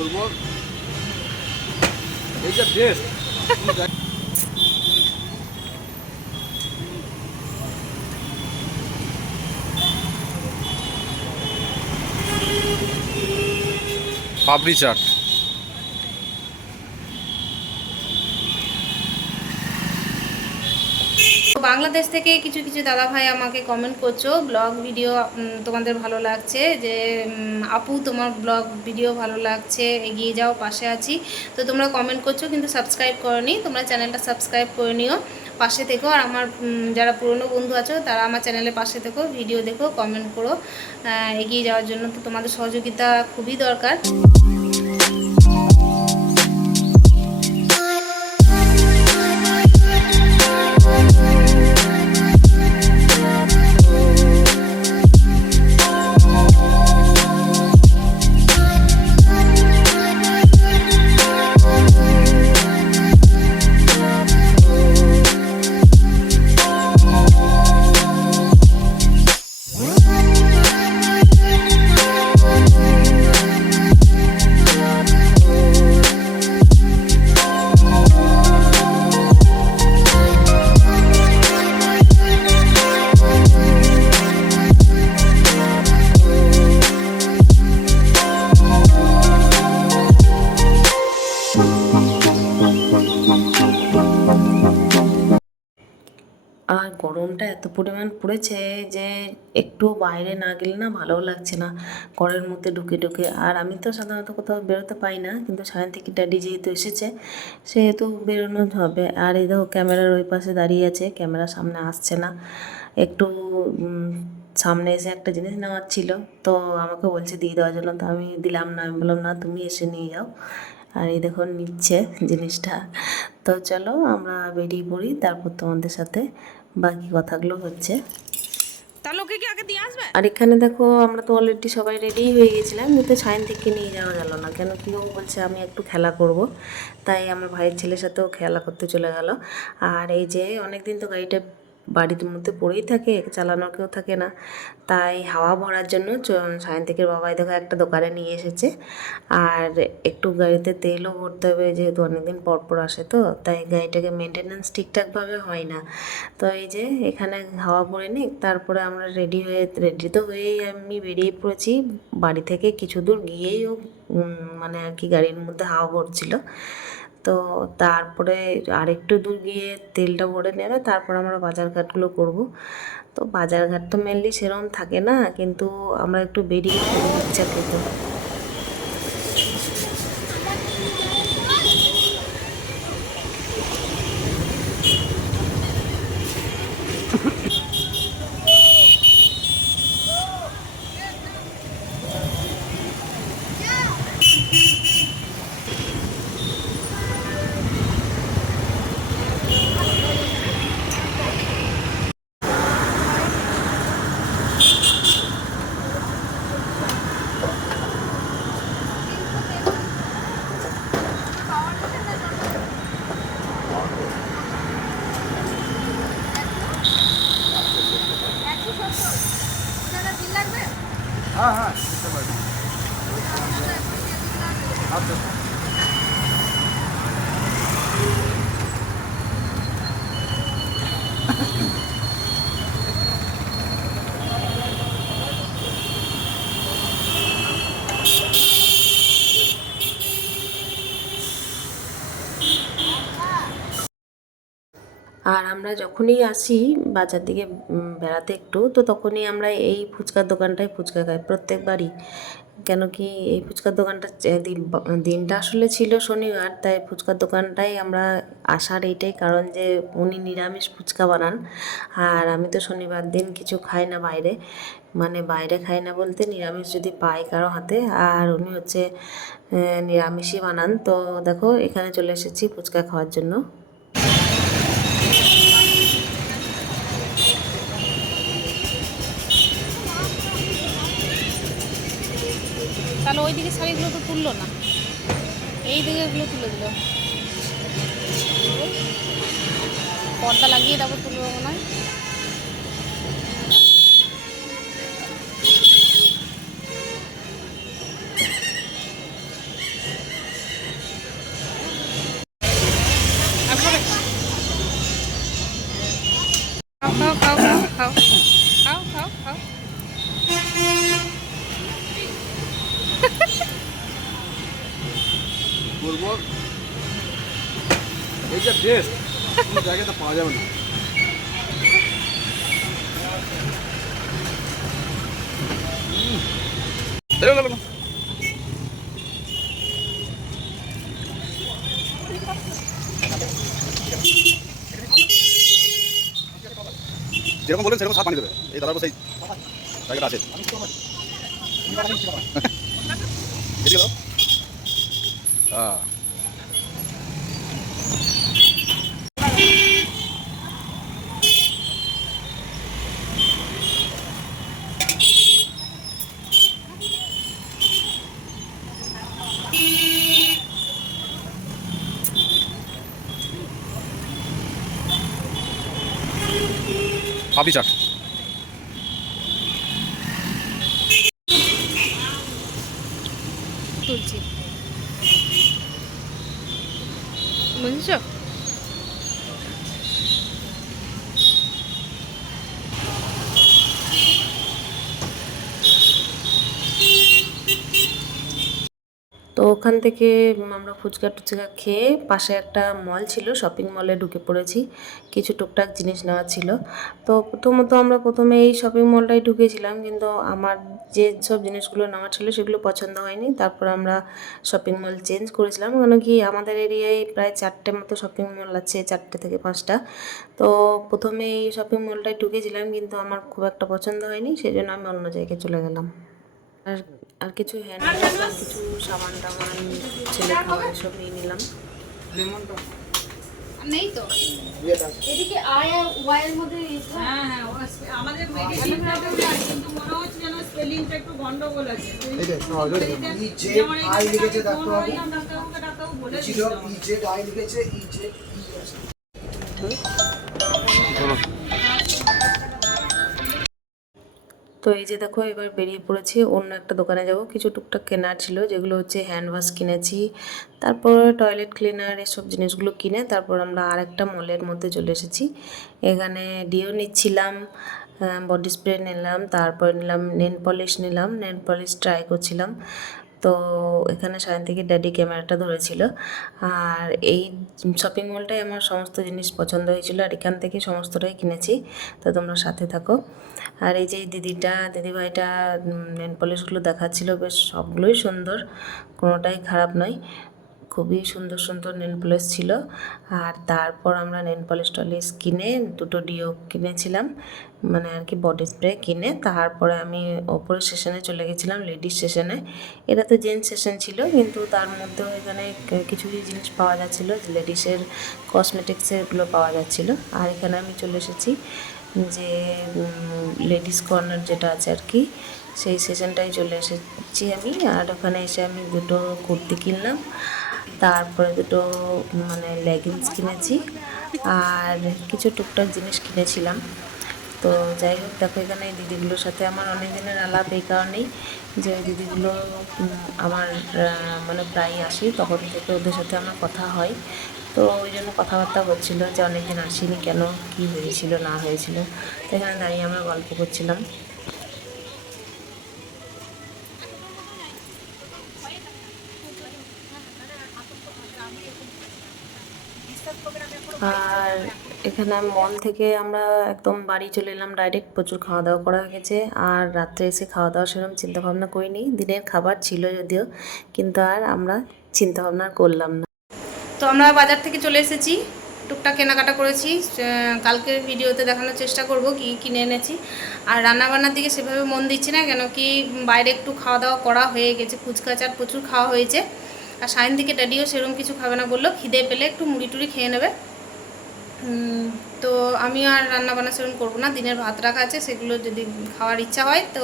বলব? এই পাপড়ি চাট। বাংলাদেশ থেকে কিছু কিছু দাদা ভাই আমাকে কমেন্ট করছ ব্লগ ভিডিও তোমাদের ভালো লাগছে যে আপু তোমার ব্লগ ভিডিও ভালো লাগছে, এগিয়ে যাও, পাশে আছি। তো তোমরা কমেন্ট করছ কিন্তু সাবস্ক্রাইব করনি, তোমরা চ্যানেলটা সাবস্ক্রাইব করে নিও, পাশে থেকো। আর আমার যারা পুরনো বন্ধু আছো, তারা আমার চ্যানেলের পাশে থেকো ভিডিও দেখো কমেন্ট করো। এগিয়ে যাওয়ার জন্য তো তোমাদের সহযোগিতা খুবই দরকার। গরমটা এত পরিমাণ পড়েছে যে একটু বাইরে না গেলে না ভালোও লাগছে না। ঘরের মধ্যে ঢুকে ঢুকে। আর আমি তো সাধারণত কোথাও বেরোতে পাই না, কিন্তু সায়ন্তিকি ড্যাডি যেহেতু এসেছে, সেহেতু বেরোনো হবে। আর এই দেখো ক্যামেরার ওই পাশে দাঁড়িয়ে আছে, ক্যামেরা সামনে আসছে না। একটু সামনে এসে একটা জিনিস নেওয়ার ছিল, তো আমাকে বলছে দিয়ে দেওয়ার জন্য, তো আমি দিলাম না। আমি বললাম, না, তুমি এসে নিয়ে যাও। আর এই দেখো নিচ্ছে জিনিসটা। তো চলো আমরা বেরিয়ে পড়ি, তারপর তোমাদের সাথে বাকি কথাগুলো হচ্ছে। তাহলে কি আগে দিয়ে আসবে? আর এখানে দেখো আমরা তো অলরেডি সবাই রেডি হয়ে গেছিলাম কিন্তু সাইন থেকে নিয়ে যাওয়া গেল না কেন কি ও বলছে আমি একটু খেলা করব। তাই আমার ভাইয়ের ছেলের সাথেও খেলা করতে চলে গেল। আর এই যে অনেকদিন তো গাড়িটা বাড়ির মধ্যে পড়েই থাকে চালানোর কেউ থাকে না। তাই হাওয়া ভরার জন্য সায়ন্তিকের বাবাই দেখো একটা দোকানে নিয়ে এসেছে। আর একটু গাড়িতে তেলও ভরতে হবে, যেহেতু অনেকদিন পর পর আসে তো, তাই গাড়িটাকে মেনটেন্যান্স ঠিকঠাকভাবে হয় না। তো এই যে এখানে হাওয়া ভরে নিই তারপরে আমরা রেডি হয়ে রেডি তো হয়েই আমি বেরিয়ে পড়েছি। বাড়ি থেকে কিছু দূর গিয়েই মানে আর কি গাড়ির মধ্যে হাওয়া ভরছিল। তো তারপরে আরেকটু দূর গিয়ে তেলটা ভরে নেবে, তারপর আমরা বাজারঘাটগুলো করব। তো বাজারঘাট তো মেনলি সেরকম থাকে না, কিন্তু আমরা একটু বেরিয়ে ইচ্ছা করতো হ্যাঁ হ্যাঁ বুঝতে পারছি আচ্ছা আর আমরা যখনই আসি বাজার দিকে বেড়াতে একটু, তো তখনই আমরা এই ফুচকার দোকানটায় ফুচকা খাই প্রত্যেকবারই। কেন কি এই ফুচকার দোকানটা দিন দিনটা আসলে ছিল শনিবার, তাই ফুচকার দোকানটাই আমরা আসার এইটাই কারণ যে উনি নিরামিষ ফুচকা বানান। আর আমি তো শনিবার দিন কিছু খাই না বাইরে মানে বাইরে খাই না বলতে নিরামিষ যদি পাই কারও হাতে, আর উনি হচ্ছে নিরামিষই বানান। তো দেখো এখানে চলে এসেছি ফুচকা খাওয়ার জন্য। ওই দিকে শাড়িগুলো তো তুললো না। এই দিকেগুলো তুলে দিল। পর্দা লাগিয়ে তারপর তুলবো মনে হয়। খাও খাও খাও খাও। টেস্ট কোনো জায়গাতে পাওয়া যাবে না। যেরকম বলবেন সেরকম সাপ পানি দেবে। এই দাদার সেই জায়গাটা আছে। হ্যাঁ পাপড়ি চাট ওখান থেকে আমরা ফুচকা টুচকা খেয়ে পাশে একটা মল ছিল শপিং মলে ঢুকে পড়েছি। কিছু টুকটাক জিনিস নেওয়া ছিল। তো প্রথমত আমরা প্রথমে এই শপিং মলটাই ঢুকেছিলাম, কিন্তু আমার যে সব জিনিসগুলো নেওয়া ছিল সেগুলো পছন্দ হয়নি। তারপর আমরা শপিং মল চেঞ্জ করেছিলাম, কেন কি আমাদের এরিয়ায় প্রায় চারটে মতো শপিং মল আছে, চারটে থেকে পাঁচটা। তো প্রথমে এই শপিং মলটায় ঢুকেছিলাম, কিন্তু আমার খুব একটা পছন্দ হয়নি সেই জন্য আমি অন্য জায়গায় চলে গেলাম। আর আর কিছু হ্যান্ড আর কিছু সামান টামান ছেলে সব নিয়ে নিলাম। নেই তো? এদিকে আয় আর ওয়াইয়ের মধ্যে হ্যাঁ হ্যাঁ আমাদের মেডিসিন কিন্তু মনে হচ্ছে যেন স্পেলিংটা একটু গন্ডগোল আছে। এই আই লিখেছে ডাক্তার ডাক্তারবাবু। ইজেড আই লিখেছে ইজেড ই আছে তো এই যে দেখো, এবার বেরিয়ে পড়েছি। অন্য একটা দোকানে যাব। কিছু টুকটাক কেনার ছিল, যেগুলো হচ্ছে হ্যান্ড ওয়াশ কিনেছি। তারপর টয়লেট ক্লিনার এসব জিনিসগুলো কিনে তারপর আমরা আর একটা মলের মধ্যে চলে এসেছি। এখানে ডিও নিচ্ছিলাম বডি স্প্রে নিলাম, তারপর নিলাম নেন পলিশ নিলাম নেন পলিশ ট্রাই করছিলাম। তো এখানে সায়ন থেকে ড্যাডি ক্যামেরাটা ধরেছিল। আর এই শপিং মলটাই আমার সমস্ত জিনিস পছন্দ হয়েছিল আর এখান থেকে সমস্তটাই কিনেছি। তো তোমরা সাথে থাকো। আর এই যে দিদিটা, দিদিভাইটা নেন পলিশগুলো দেখাচ্ছিল, বেশ সবগুলোই সুন্দর, কোনোটাই খারাপ নয়। খুবই সুন্দর সুন্দর নেন পলিশ ছিল। আর তারপর আমরা নেন পলিশ টলিশ কিনে দুটো ডিও কিনেছিলাম মানে আর কি বডি স্প্রে কিনে। তারপরে আমি ওপরের সেশনে চলে গেছিলাম লেডিস সেশনে এটা তো জেন্টস সেশন ছিল, কিন্তু তার মধ্যেও এখানে কিছু কিছু জিনিস পাওয়া যাচ্ছিল লেডিসের কসমেটিক্সেরগুলো পাওয়া যাচ্ছিল। আর এখানে আমি চলে এসেছি, যে লেডিস কর্নার যেটা আছে আর কি, সেই সেশনটাই চলে এসেছি আমি। আর ওখানে এসে আমি দুটো কুর্তি কিনলাম। তারপরে দুটো মানে লেগিংস কিনেছি। আর কিছু টুকটাক জিনিস কিনেছিলাম। তো যাই হোক, দেখো, এখানে এই দিদিগুলোর সাথে আমার অনেক দিনের আলাপ এই কারণেই যে ওই দিদিগুলো আমার মানে প্রায় আসি, তখন থেকে ওদের সাথে আমার কথা হয়। তো ওই জন্য কথাবার্তা হচ্ছিল যে অনেকদিন আসিনি কেন, কি হয়েছিল, না হয়েছিল। তো এখানে দাঁড়িয়ে আমরা গল্প করছিলাম। আর এখানে মল থেকে আমরা একদম বাড়ি চলে এলাম ডাইরেক্ট প্রচুর খাওয়া দাওয়া করা হয়ে গেছে আর রাত্রে এসে খাওয়া দাওয়া সেরকম চিন্তা ভাবনা করিনি, দিনের খাবার ছিল যদিও, কিন্তু আর আমরা চিন্তা ভাবনা করলাম না। তো আমরা বাজার থেকে চলে এসেছি, টুকটাক কেনাকাটা করেছি কালকের ভিডিওতে দেখানোর চেষ্টা করব কি কিনে এনেছি। আর রান্নাবান্নার দিকে সেভাবে মন দিচ্ছি না, কেন কি বাইরে একটু খাওয়া দাওয়া করা হয়ে গেছে, ফুচকা চাট প্রচুর খাওয়া হয়েছে। আর সাইন থেকে ড্যাডিও সেরকম কিছু খাবে না, বলল খিদে পেলে একটু মুড়ি টুড়ি খেয়ে নেবে। তো আমি আর রান্না বান্না সেরকম করব না, দিনের ভাত রাখা আছে, সেগুলো যদি খাওয়ার ইচ্ছা হয় তো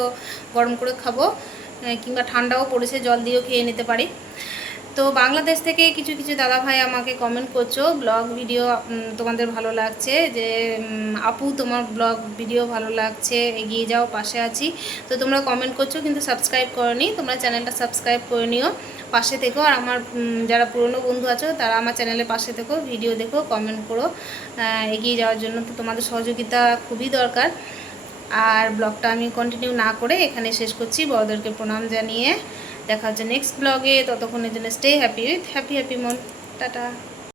গরম করে খাব কিংবা ঠান্ডাও পড়েছে, জল দিয়েও খেয়ে নিতে পারি। তো বাংলাদেশ থেকে কিছু কিছু দাদা ভাই আমাকে কমেন্ট করছ ব্লগ ভিডিও তোমাদের ভালো লাগছে, যে আপু তোমার ব্লগ ভিডিও ভালো লাগছে, এগিয়ে যাও, পাশে আছি। তো তোমরা কমেন্ট করছ কিন্তু সাবস্ক্রাইব করনি, তোমরা চ্যানেলটা সাবস্ক্রাইব করে নিও। পাশে থেকো। আর আমার যারা পুরনো বন্ধু আছো, তারা আমার চ্যানেলের পাশে থেকো ভিডিও দেখো কমেন্ট করো। এগিয়ে যাওয়ার জন্য তো তোমাদের সহযোগিতা খুবই দরকার। আর ব্লগটা আমি কন্টিনিউ না করে এখানে শেষ করছি। বড়দেরকে প্রণাম জানিয়ে দেখা হচ্ছে নেক্সট ব্লগে ততক্ষণের জন্য stay happy with happy happy মন। টাটা।